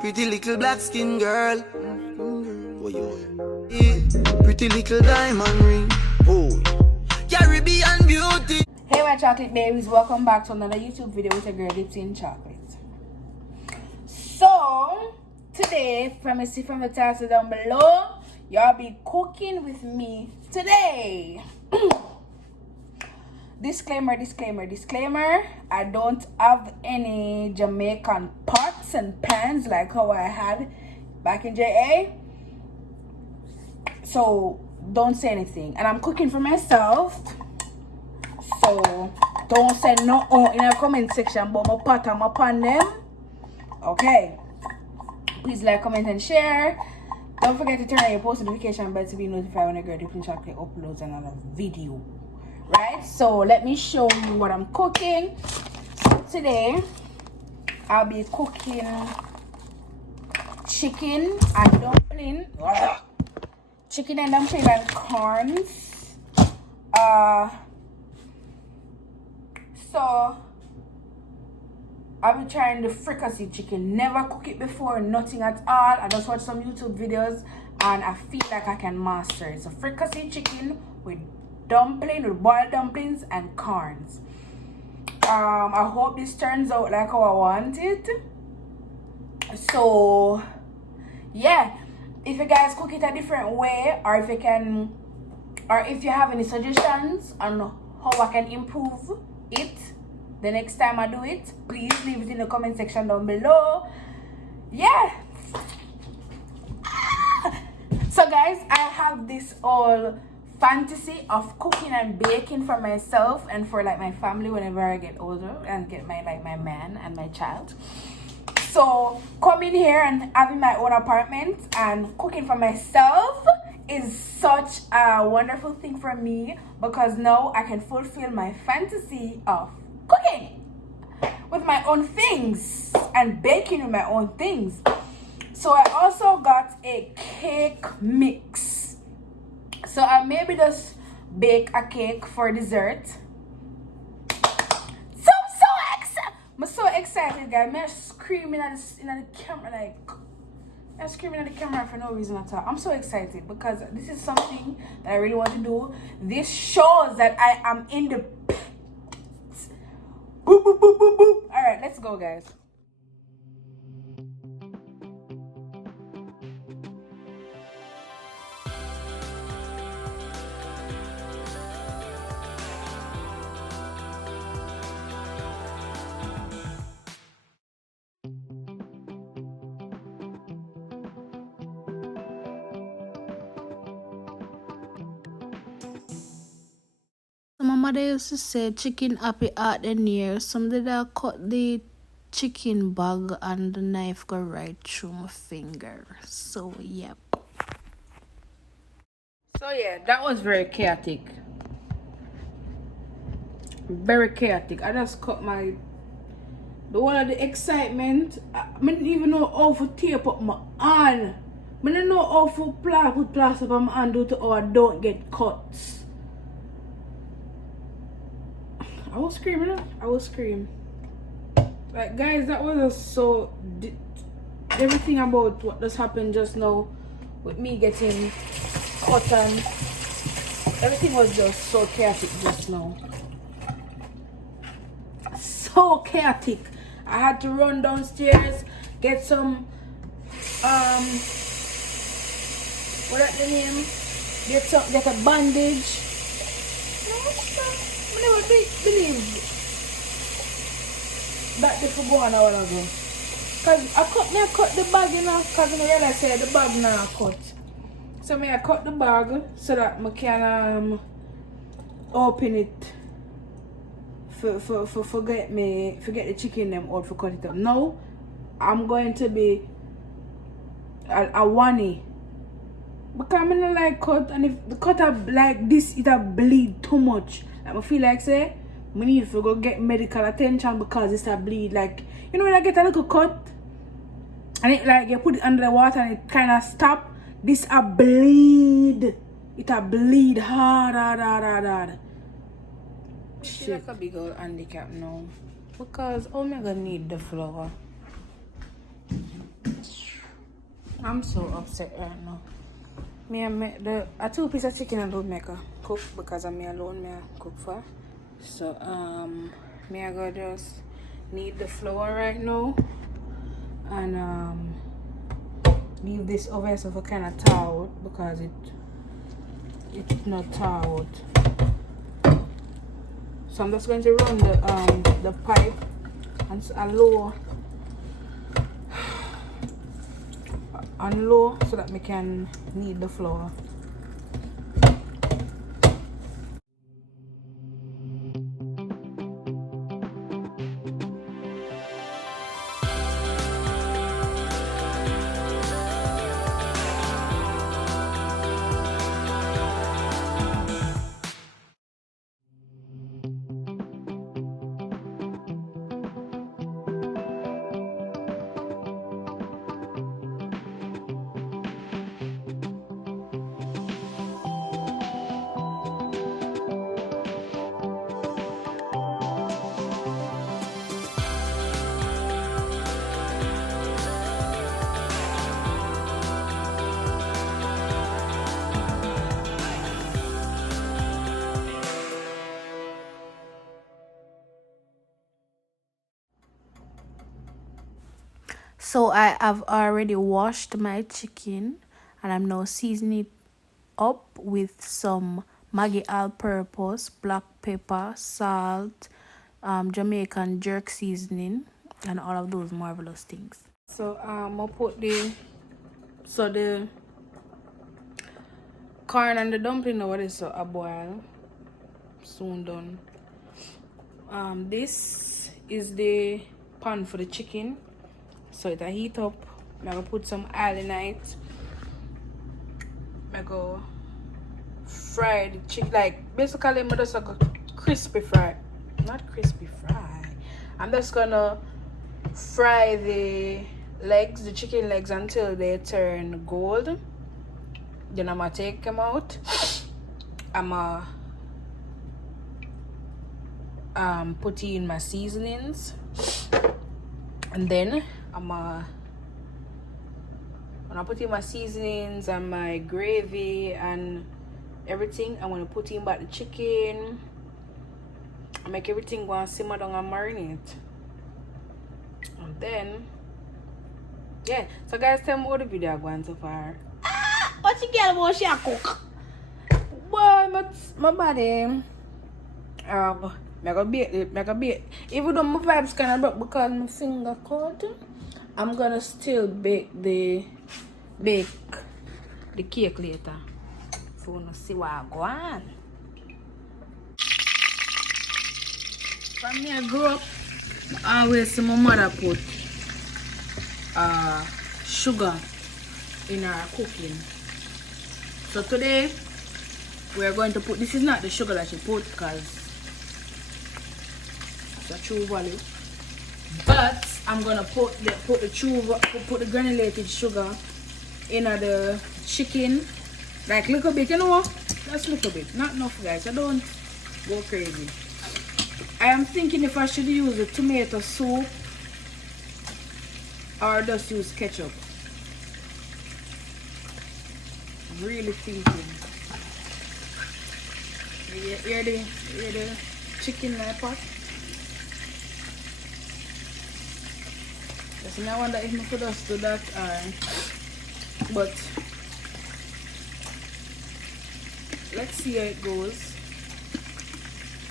Pretty little black skin girl. Pretty little diamond ring. Oh, Caribbean beauty. Hey my chocolate babies, welcome back to another YouTube video with a girl dipped in chocolate. So today, from the title down below, y'all be cooking with me today. Disclaimer, I don't have any Jamaican pots and pans like how I had back in JA. So don't say anything. And I'm cooking for myself. So don't say no in the comment section about my pot and my pan them. Okay. Please like, comment, and share. Don't forget to turn on your post notification bell to be notified when a girl dipping chocolate uploads another video. Right? So let me show you what I'm cooking. So today I'll be cooking chicken and dumpling. Chicken and dumpling and corns. So I've been trying the fricassee chicken. Never cook it before, nothing at all. I just watched some YouTube videos and I feel like I can master it. So fricassee chicken with boiled dumplings and corns. I hope this turns out like how I want it. So yeah, if you guys cook it a different way, or if you have any suggestions on how I can improve it the next time I do it, please leave it in the comment section down below. Yeah. So guys, I have this all fantasy of cooking and baking for myself and for like my family whenever I get older and get my man and my child. So coming here and having my own apartment and cooking for myself is such a wonderful thing for me, because now I can fulfill my fantasy of cooking with my own things and baking with my own things. So I also got a cake mix. So I maybe just bake a cake for dessert. I'm so excited, guys. I'm screaming at the camera, like I'm screaming at the camera for no reason at all. I'm so excited because this is something that I really want to do. This shows that I am independent. Boop, boop, boop, boop, boop. All right, let's go, guys. My mother used to say chicken happy out the near. Some did I cut the chicken bag and the knife go right through my finger. So yep. So yeah, that was very chaotic. Very chaotic. I just cut the one of the excitement. I didn't even know how to tape up my hand. I didn't know how to put plaster on my hand due to how I don't get cuts. I will scream. Like guys, that was just so everything about what just happened just now with me getting cut and everything was just so chaotic just now. So chaotic. I had to run downstairs, get some what that the name? Get a bandage. I never believe that they for go on a while ago. Cause I cut the bag, you know, cause I realized the bag now cut. So I cut the bag so that I can open it forget the chicken them out for cut it up. Now I'm going to be a one. Because I don't like cut, and if the cut up like this, it'll bleed too much. Like I feel like say we need to go get medical attention because it's a bleed. Like you know when I get a little cut and it like you put it under the water and it kinda stop, this a bleed. It'll bleed hard. Shit. Like a big old handicap now. Because I'm gonna need the flour. I'm so upset right now. Me and a 2 piece of chicken I don't make a cook because I'm me alone. Me I cook for. So me I go just knead the flour right now and leave this over so for kind of thaw out because it's not thaw out. So I'm just going to run the pipe and low so that we can knead the flour. So I have already washed my chicken and I'm now seasoning it up with some Maggi all-purpose, black pepper, salt, Jamaican jerk seasoning, and all of those marvelous things. So I'll put the corn and the dumpling over this so a boil. Soon done. This is the pan for the chicken. So it a heat up. I'm gonna put some oil in it. I go fry the chicken, like basically I'm just like crispy fry. Not crispy fry. I'm just gonna fry the chicken legs until they turn gold. Then I'm gonna take them out. I'm gonna put in my seasonings, and then I'm gonna put in my seasonings and my gravy and everything. I'm gonna put in back the chicken and make everything go and simmer down and marinate. And then yeah, so guys, tell me what the video going so far. What you get about she a cook? Boy, my body I go bake. Even though my vibes kinda broke because my finger cut, I'm gonna still bake the cake later. So we'll see what I go on. From me I grew up, I always see my mother put sugar in her cooking. So today we're going to put, this is not the sugar that she put because it's a true value, but I'm gonna put the granulated sugar in the chicken, like a little bit, you know what? Just a little bit, not enough, guys. I don't go crazy. I am thinking if I should use the tomato soup or just use ketchup. Really thinking. You hear the chicken in my pot? So I wonder if I could just do that but let's see how it goes.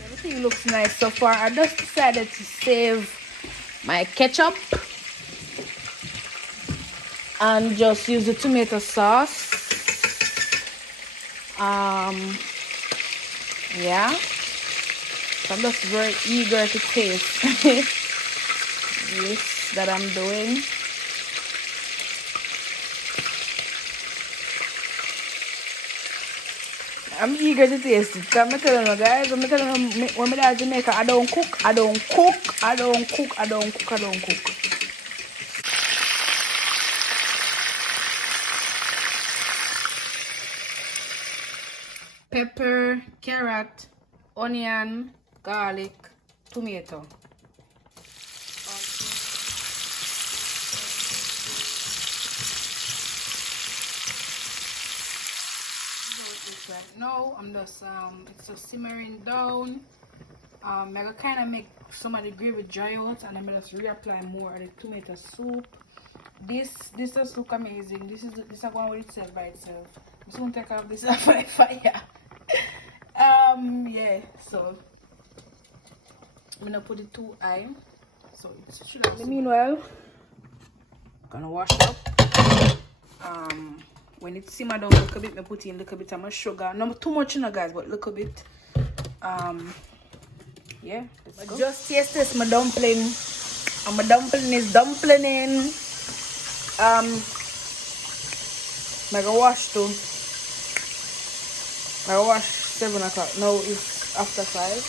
Everything looks nice so far. I just decided to save my ketchup and just use the tomato sauce. Yeah, so I'm just very eager to taste this that I'm doing. I'm eager to taste it. I'm telling you guys, I'm telling you, when I in Jamaica, I don't cook. Pepper, carrot, onion, garlic, tomato. right now. I'm just it's just simmering down. I'm gonna kind of make some of the gravy dry out, and I'm gonna just reapply more of the tomato soup. This just look amazing. This is one with itself by itself. I'm just gonna take off this off my fire. Yeah, so I'm gonna put it to eye. So it should have. Meanwhile, gonna wash up. When it simmer down a little bit, I put in a little bit of my sugar. Not too much, you know, guys, but a little bit. Yeah, let's go. Just taste this, my dumpling. And my dumpling is dumplining. I'm gonna wash too. I wash 7 o'clock. Now it's after 5.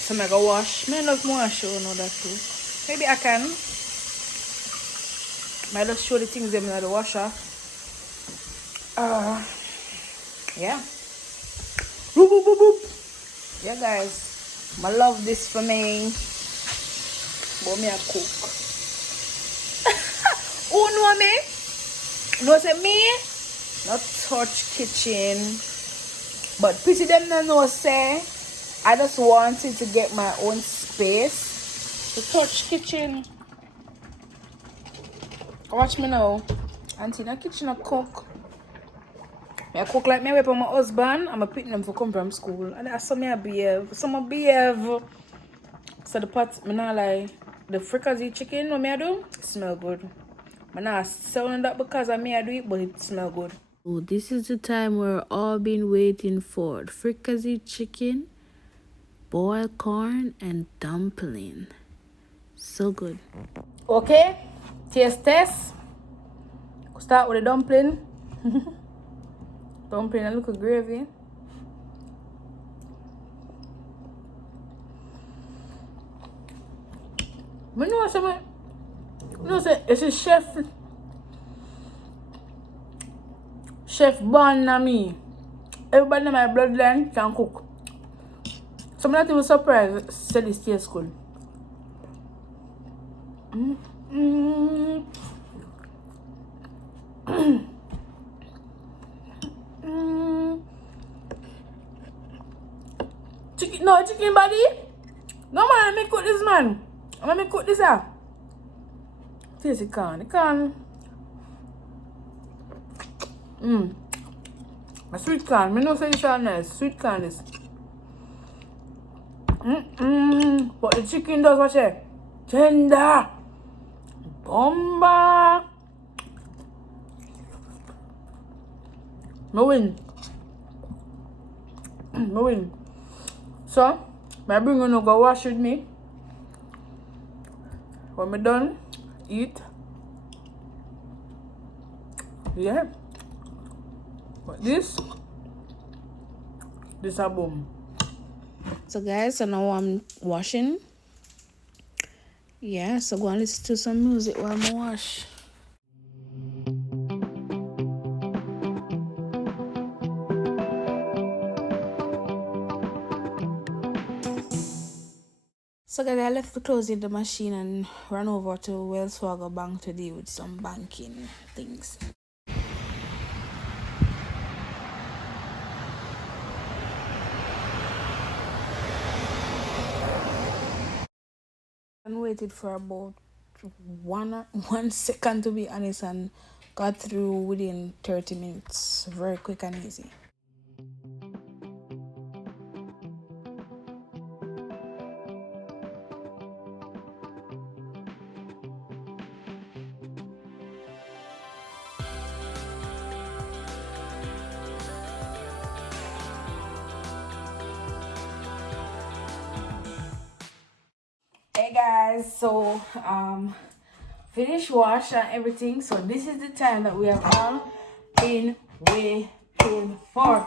So I'm gonna wash. May not more show know that too. Maybe I can. I just show the things them in the washer. Yeah. Boop, boop, boop, boop. Yeah, guys. I love this for me. But me a cook. Who know me? Know say me? Not touch kitchen. But pretty them no know say I just wanted to get my own space to touch kitchen. Watch me now. Auntie in the kitchen I cook. I cook like me with my husband. I'm picking them for come from school. And that's some I behave. Some I behave. So the pot, I not like the fricassee chicken, what me I do? It smell good. I not selling that because I may I do it, but it smell good. So this is the time we're all been waiting for. Fricassee chicken, boiled corn, and dumpling. So good. Okay, taste test. Start with the dumpling. Dumpling and look at gravy. I know something. You know, say it's a chef born na me. Everybody in my bloodline can cook. So I'm not even surprised. Say this tastes good. Chicken body. No man, let me cook this man. Let me cook this out. Taste it can. It can. A sweet corn. I know say it's nice. Sweet corn is. But the chicken does what say? Tender. Bomba. I win. I win. So, I bring you to go wash with me. When I'm done, eat. Yeah. But this a boom. So guys, so now I'm washing. Yeah, so go and listen to some music while I wash. So guys, I left the clothes in the machine and ran over to WellsFargo bank to deal with some banking things. And waited for about one second to be honest, and got through within 30 minutes. Very quick and easy. Hey guys, so finished wash and everything. So this is the time that we have all been waiting for.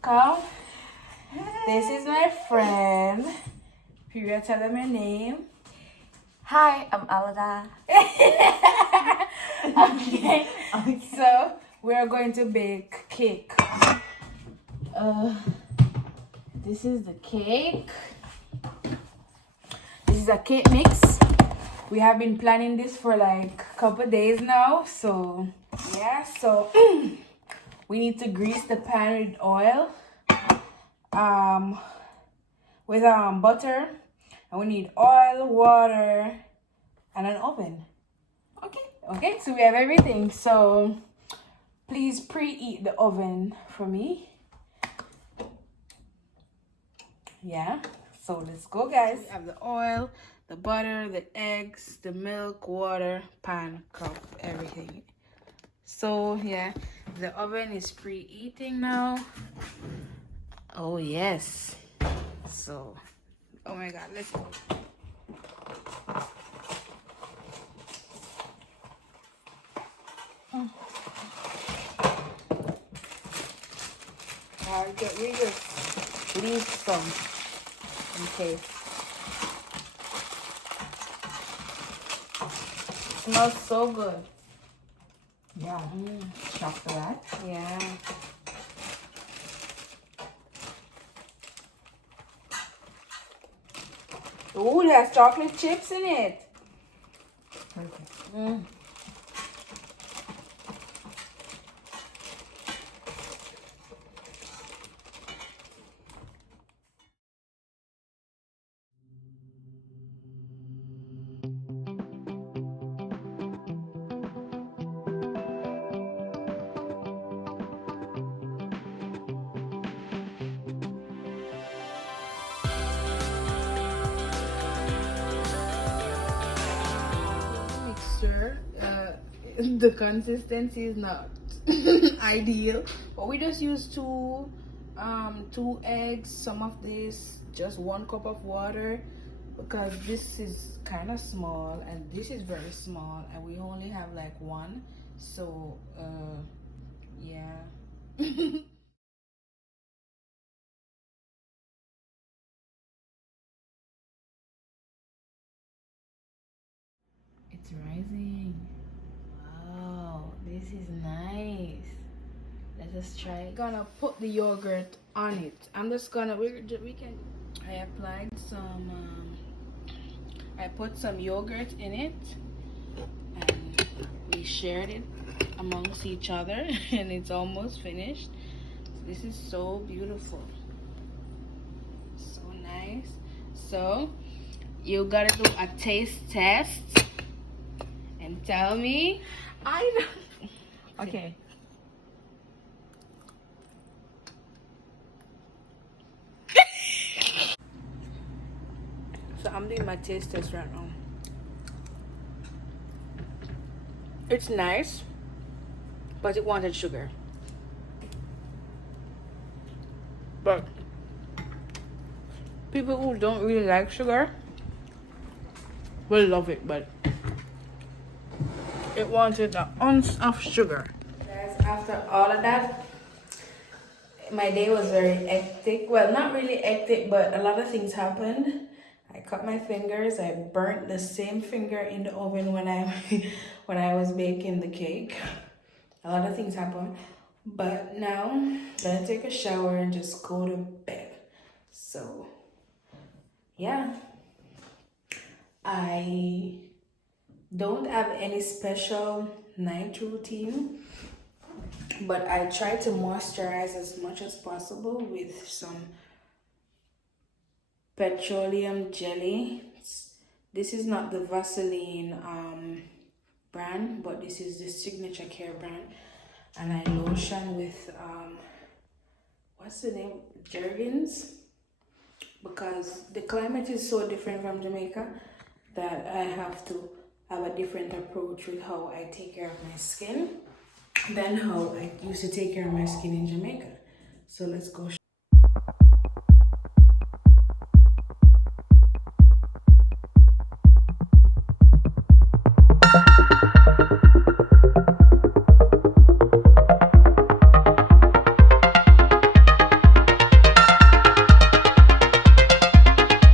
Come, this is my friend. Period, tell them your name. Hi, I'm Alada. Okay. So we are going to bake cake. This is the cake. This is a cake mix. We have been planning this for like a couple days now. So yeah, so We need to grease the pan with oil, with butter, and we need oil, water, and an oven. Okay, so we have everything. So please preheat the oven for me. Yeah, so let's go, guys. We have the oil, the butter, the eggs, the milk, water, pan, cup, everything. So yeah, the oven is preheating now. Oh yes. So, oh my god, let's go. We just leave some in case. It smells so good. Yeah. Chocolate. Yeah. Ooh, it has chocolate chips in it. Okay. Mixture, the consistency is not ideal, but we just use two eggs, some of this, just 1 cup of water, because this is kind of small and this is very small and we only have like one. So yeah. It's rising. Wow, this is nice. Let's just try it. Gonna put the yogurt on it. I'm just gonna we can. I applied some. I put some yogurt in it, and we shared it amongst each other, and it's almost finished. This is so beautiful, so nice. So you gotta do a taste test and tell me. I don't. Okay. So I'm doing my taste test right now. It's nice, but it wanted sugar. But people who don't really like sugar will love it, but it wanted an ounce of sugar. Guys, after all of that, my day was very hectic. Well, not really hectic, but a lot of things happened. I cut my fingers. I burnt the same finger in the oven when I when I was baking the cake. A lot of things happened. But now I'm gonna take a shower and just go to bed. So yeah. I don't have any special night routine, but I try to moisturize as much as possible with some petroleum jelly. This is not the Vaseline brand, but this is the Signature Care brand, and I lotion with what's the name, Jergens, because the climate is so different from Jamaica that I have to have a different approach with how I take care of my skin than how I used to take care of my skin in Jamaica. So let's go